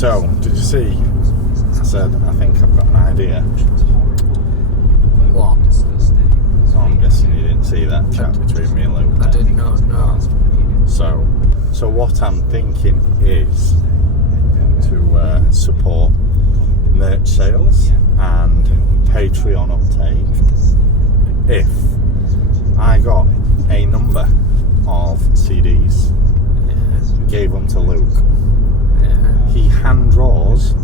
So, did you see? I said, I think I've got an idea. What? Oh, I'm guessing you didn't see that chat between me and Luke. I did not know. So what I'm thinking is to support merch sales and Patreon uptake if I got a number of CDs, gave them to Luke. He hand draws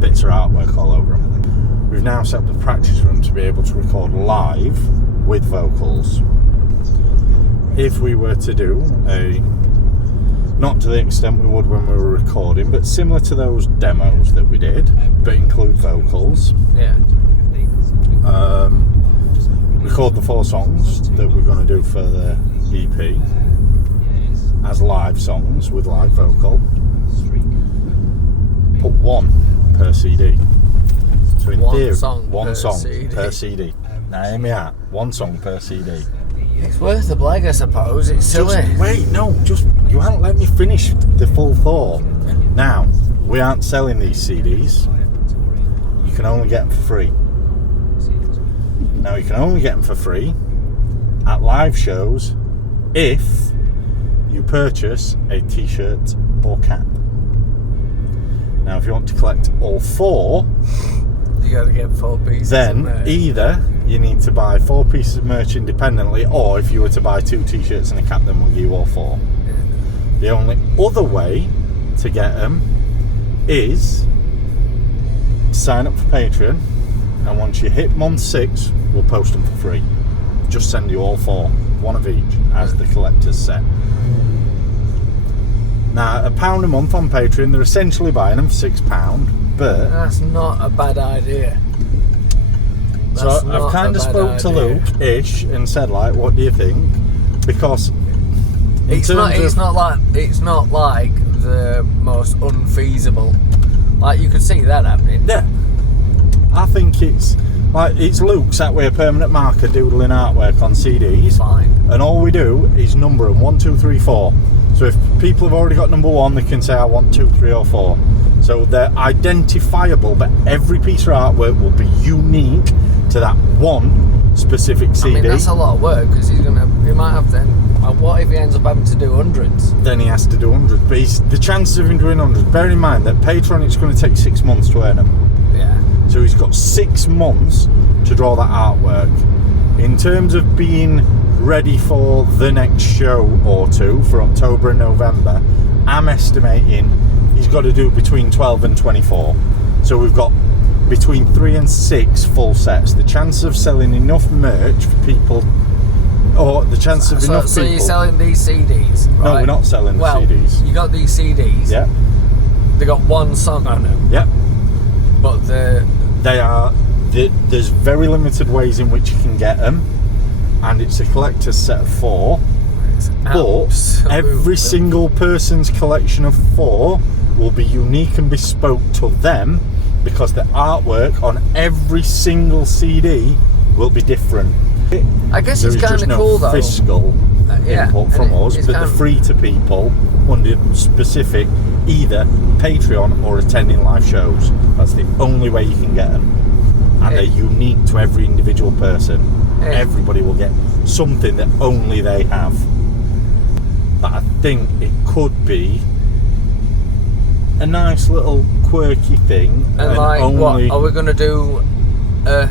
bits of artwork all over them. We've now set up the practice room to be able to record live with vocals. If we were to do not to the extent we would when we were recording, but similar to those demos that we did, but include vocals. Record the 4 songs that we're going to do for the EP as live songs with live vocal. Put 1 per CD. So in theory, one song per CD. Now hear me out. 1 song per CD. It's worth the blag, I suppose. It's silly. You haven't let me finish the full thought. Now, we aren't selling these CDs. You can only get them for free. Now, you can only get them for free at live shows if you purchase a t-shirt or cap. Now, if you want to collect all 4, you got to get 4 pieces. Then either you need to buy 4 pieces of merch independently, or if you were to buy 2 t-shirts and a cap, then we'll give you all 4. The only other way to get them is sign up for Patreon, and once you hit month 6, we'll post them for free. Just send you all 4, 1 of each, as the collector's set. Now, £1 a month on Patreon, they're essentially buying them for £6, but that's not a bad idea. So I've kind of spoke to Luke-ish and said, like, what do you think? Because it's not like the most unfeasible. Like, you could see that happening. Yeah. I think it's Luke sat with a permanent marker doodling artwork on CDs. Fine. And all we do is number them 1, 2, 3, 4. So if people have already got number 1, they can say I want 2, 3 or 4. So they're identifiable, but every piece of artwork will be unique to that one specific CD. I mean, that's a lot of work, because he might have then. What if he ends up having to do hundreds? Then he has to do hundreds. But the chances of him doing hundreds, bear in mind that Patreon, it's going to take 6 months to earn them. Yeah. So he's got 6 months to draw that artwork. In terms of being ready for the next show or 2 for October and November, I'm estimating he's got to do between 12 and 24. So we've got between 3 and 6 full sets. The chance of selling enough merch for people, or the chance of enough people. So you're selling these CDs, right? No, we're not selling the CDs. You got these CDs. Yeah. They got 1 song on them. Yeah. But there's very limited ways in which you can get them, and it's a collector's set of 4. But every single person's collection of 4 will be unique and bespoke to them, because the artwork on every single CD will be different. I guess it's kind of cool though. Fiscal input from us, but they're free to people under specific either Patreon or attending live shows. That's the only way you can get them, and they're unique to every individual person. Everybody will get something that only they have. But I think it could be a nice little quirky thing. And like, what are we going to do? A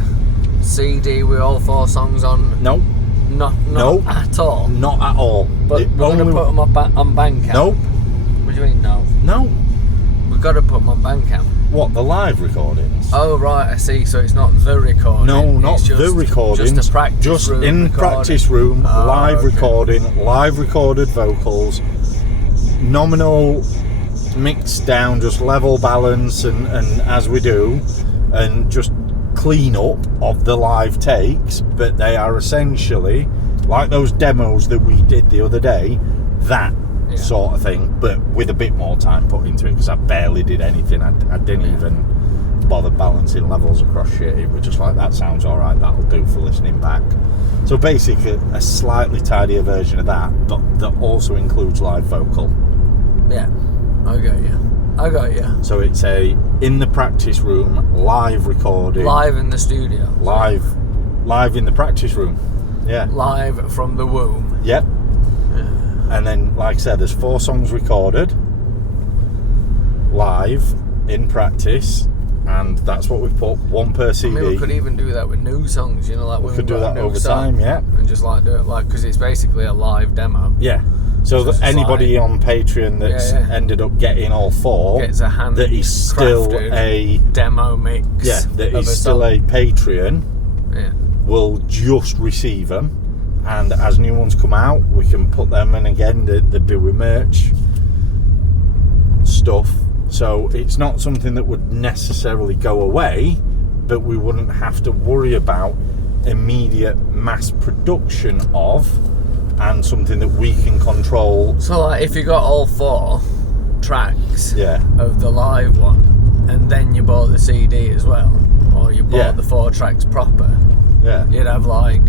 CD with all 4 songs on? No. Not at all. Not at all. But we're going to put them on Bandcamp. Nope. What do you mean no? No. We've got to put them on Bandcamp. What, the live recordings? Oh right, I see. So it's not the recording. No, not the recordings. Just a practice room. Just in practice room, live recording, live recorded vocals, nominal mixed down, just level balance and as we do, and just clean up of the live takes. But they are essentially like those demos that we did the other day, that sort of thing, but with a bit more time put into it, because I barely did anything. I didn't even bother balancing levels across shit. It was just like, that sounds alright, that'll do for listening back. So basically a slightly tidier version of that, but that also includes live vocal. Yeah, I get you. I got you. So it's a in the practice room, live recording. Live in the studio. Live in the practice room. Yeah. Live from the womb. Yep. And then, like I said, there's 4 songs recorded live in practice, and that's what we've put, 1 per CD. I mean, we could even do that with new songs, you know, like we could do that over time, yeah. And just like do it like, because it's basically a live demo. Yeah. So that anybody on Patreon that's ended up getting all 4 gets a hand that is still a demo mix. Yeah, that is still a Patreon. Yeah. Will just receive them. And as new ones come out, we can put them in again. They'd be with merch stuff. So it's not something that would necessarily go away, but we wouldn't have to worry about immediate mass production of, and something that we can control. So like if you got all 4 tracks Yeah. of the live one, and then you bought the CD as well, or you bought the 4 tracks proper, Yeah. you'd have like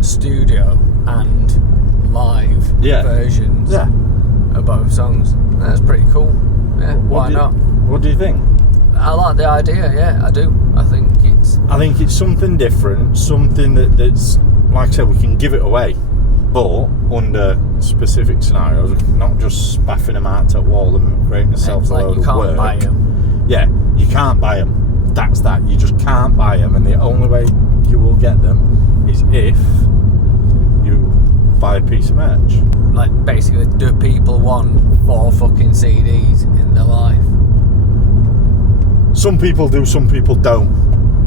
studio and live versions of both songs. That's pretty cool. Yeah, why not? What do you think? I like the idea, yeah, I do. I think it's something different, something that's, like I said, we can give it away, but under specific scenarios, not just spaffing them out to a wall and creating ourselves a load of work. You can't buy them. Yeah, you can't buy them. That's that. You just can't buy them, and the only way you will get them is if you buy a piece of merch. Like, basically, do people want 4 fucking CDs in their life? Some people do, some people don't.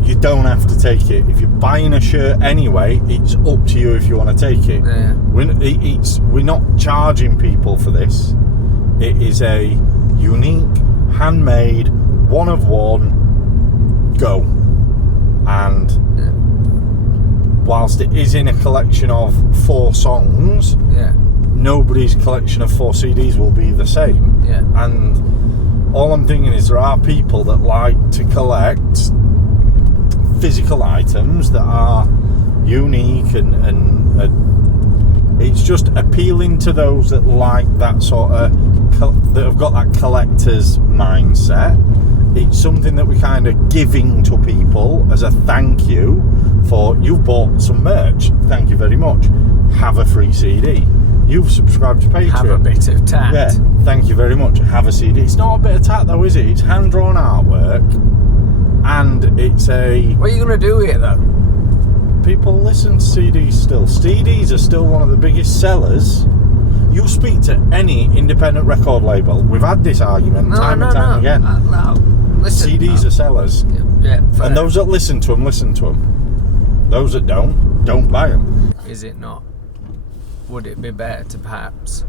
You don't have to take it. If you're buying a shirt anyway, it's up to you if you want to take it. Yeah. We're not charging people for this. It is a unique, handmade, one of one, go. And whilst it is in a collection of 4 songs, nobody's collection of 4 CDs will be the same. Yeah. And all I'm thinking is there are people that like to collect physical items that are unique and it's just appealing to those that like that sort of that have got that collector's mindset. It's something that we're kind of giving to people as a thank you for, you bought some merch, thank you very much, have a free CD. You've subscribed to Patreon, have a bit of tat. Yeah, thank you very much, have a CD. It's not a bit of tat though, is it? It's hand-drawn artwork, and it's a... What are you going to do with it though? People listen to CDs still. CDs are still one of the biggest sellers. You speak to any independent record label, we've had this argument time and time again. Listen, CDs are sellers. Yeah, and those that listen to them, listen to them. Those that don't buy them. Is it not? Would it be better to perhaps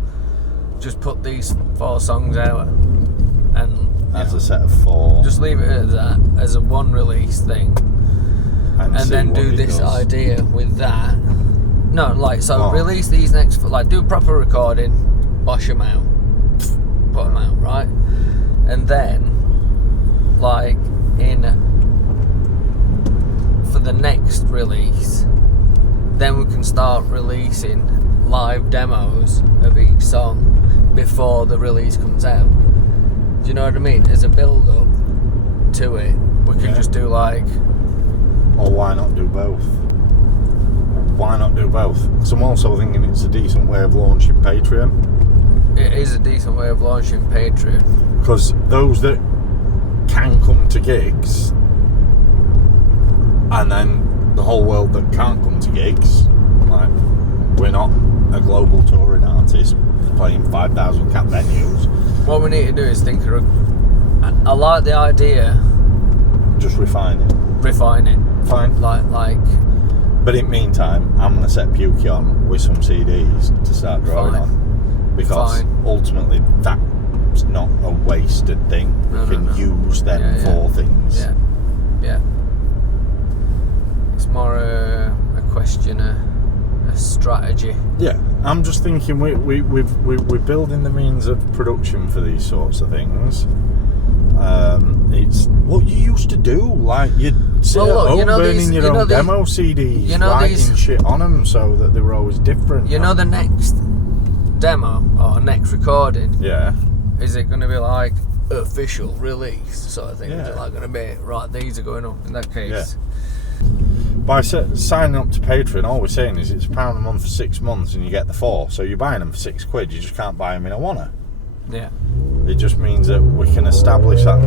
just put these 4 songs out and as a set of 4, just leave it as that, as a one release thing, and then do this idea with that? No, like, so release these next, like, do proper recording, wash them out, put them out, right? And then, like, for the next release, then we can start releasing live demos of each song before the release comes out. Do you know what I mean? As a build up to it, we can just do like... Or why not do both? Why not do both? Because I'm also thinking it's a decent way of launching Patreon. It is a decent way of launching Patreon. Because those that can come to gigs, and then the whole world that can't come to gigs, like, we're not a global touring artist playing 5,000 cap venues. What we need to do is think of... I like the idea. Just refine it. Refine it. Fine. Like. But in the meantime, I'm going to set Pukey on with some CDs to start drawing on. Because ultimately, that's not a wasted thing. We can use them for things. Yeah. Yeah. It's more a question, a strategy. Yeah. I'm just thinking we're building the means of production for these sorts of things. It's what you used to do, like you'd sit at home burning your own demo CDs, writing shit on them so that they were always different. You know the next demo or next recording? Yeah. Is it going to be like official release sort of thing. Yeah. They're like going to be, right, these are going up in that case. Yeah. By signing up to Patreon, all we're saying is it's £1 a month for 6 months and you get the 4. So you're buying them for £6. You just can't buy them in a wanna. Yeah. It just means that we can establish that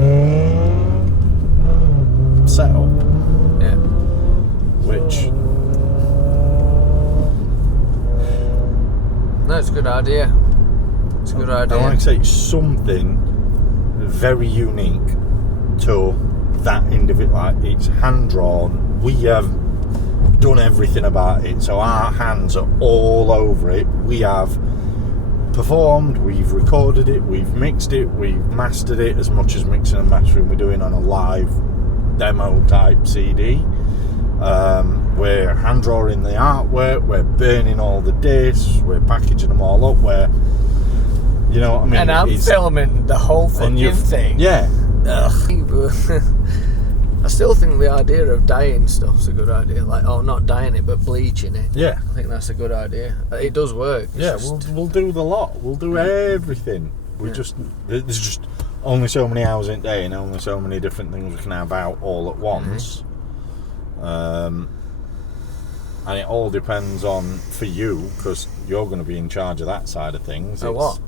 setup. Yeah. Which... No, it's a good idea. It's a good idea. I like to say it's something very unique to that individual. Like, it's hand drawn. We have done everything about it, so our hands are all over it. We have performed, we've recorded it, we've mixed it, we've mastered it as much as mixing and mastering we're doing on a live demo type CD. We're hand drawing the artwork, we're burning all the discs, we're packaging them all up, we're, you know what I mean? And I'm filming the whole fucking thing. Yeah. Ugh. I still think the idea of dyeing stuff's a good idea. Like, not dyeing it, but bleaching it. Yeah. I think that's a good idea. It does work. We'll do the lot. We'll do everything. There's just only so many hours in a day and only so many different things we can have out all at once. And it all depends on, for you, because you're going to be in charge of that side of things. What?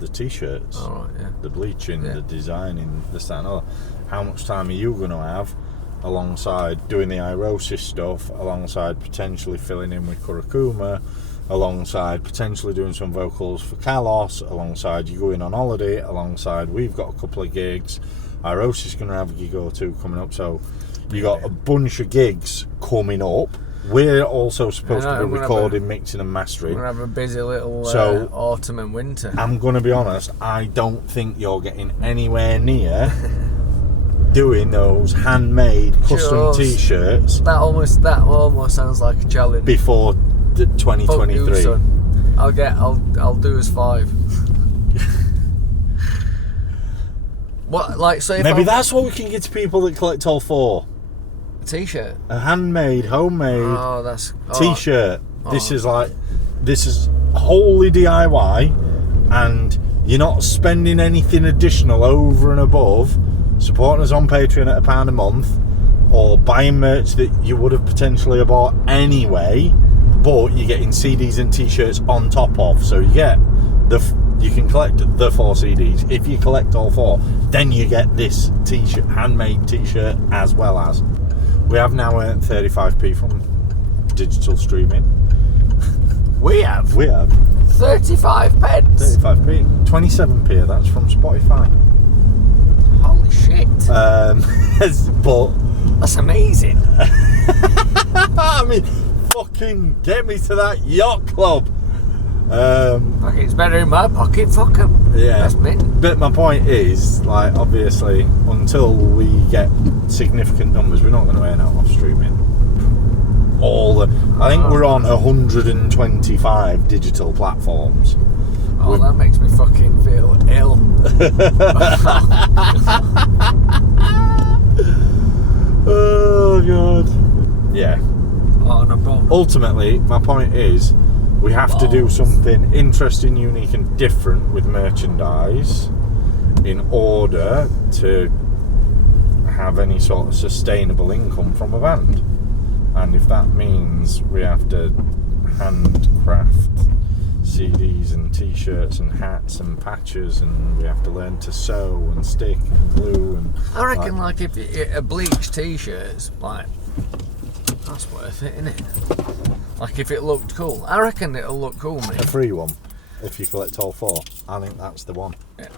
The t-shirts. All right, yeah. The bleaching, the designing, this, that and other. How much time are you going to have alongside doing the irosis stuff, alongside potentially filling in with Kurakuma, alongside potentially doing some vocals for Kalos, alongside you going on holiday, alongside we've got a couple of gigs, Irosis is going to have a gig or two coming up, so you got a bunch of gigs coming up. We're also supposed to be recording, mixing and mastering. We're going to have a busy little autumn and winter. I'm going to be honest, I don't think you're getting anywhere near doing those handmade custom t-shirts. That almost sounds like a challenge. Before 2023. Fuck you, son. I'll do as 5. What, like, say maybe that's what we can get to people that collect all 4. A t-shirt, a handmade, homemade t-shirt. This is wholly DIY, and you're not spending anything additional over and above supporting us on Patreon at £1 a month, or buying merch that you would have potentially bought anyway, but you're getting CDs and t-shirts on top of. So you get you can collect the 4 CDs. If you collect all 4, then you get this t-shirt, handmade t-shirt, as well as. We have now earned 35p from digital streaming. We have 35 pence. 35p, 27p. That's from Spotify. Holy shit! But that's amazing. I mean, fucking get me to that yacht club. It's better in my pocket. Fuck 'em. Yeah, that's mint. But my point is, like, obviously, until we get significant numbers, we're not going to earn out off streaming. I think we're on 125 digital platforms. That makes me fucking feel ill. Oh god. Yeah. No problem. Ultimately, my point is, we have to do something interesting, unique and different with merchandise in order to have any sort of sustainable income from a band. And if that means we have to handcraft CDs and t-shirts and hats and patches, and we have to learn to sew and stick and glue, and I reckon like if a bleached t-shirt's like, that's worth it, innit? Like if it looked cool, I reckon it'll look cool, mate. A free one, if you collect all 4, I think that's the one. Yeah.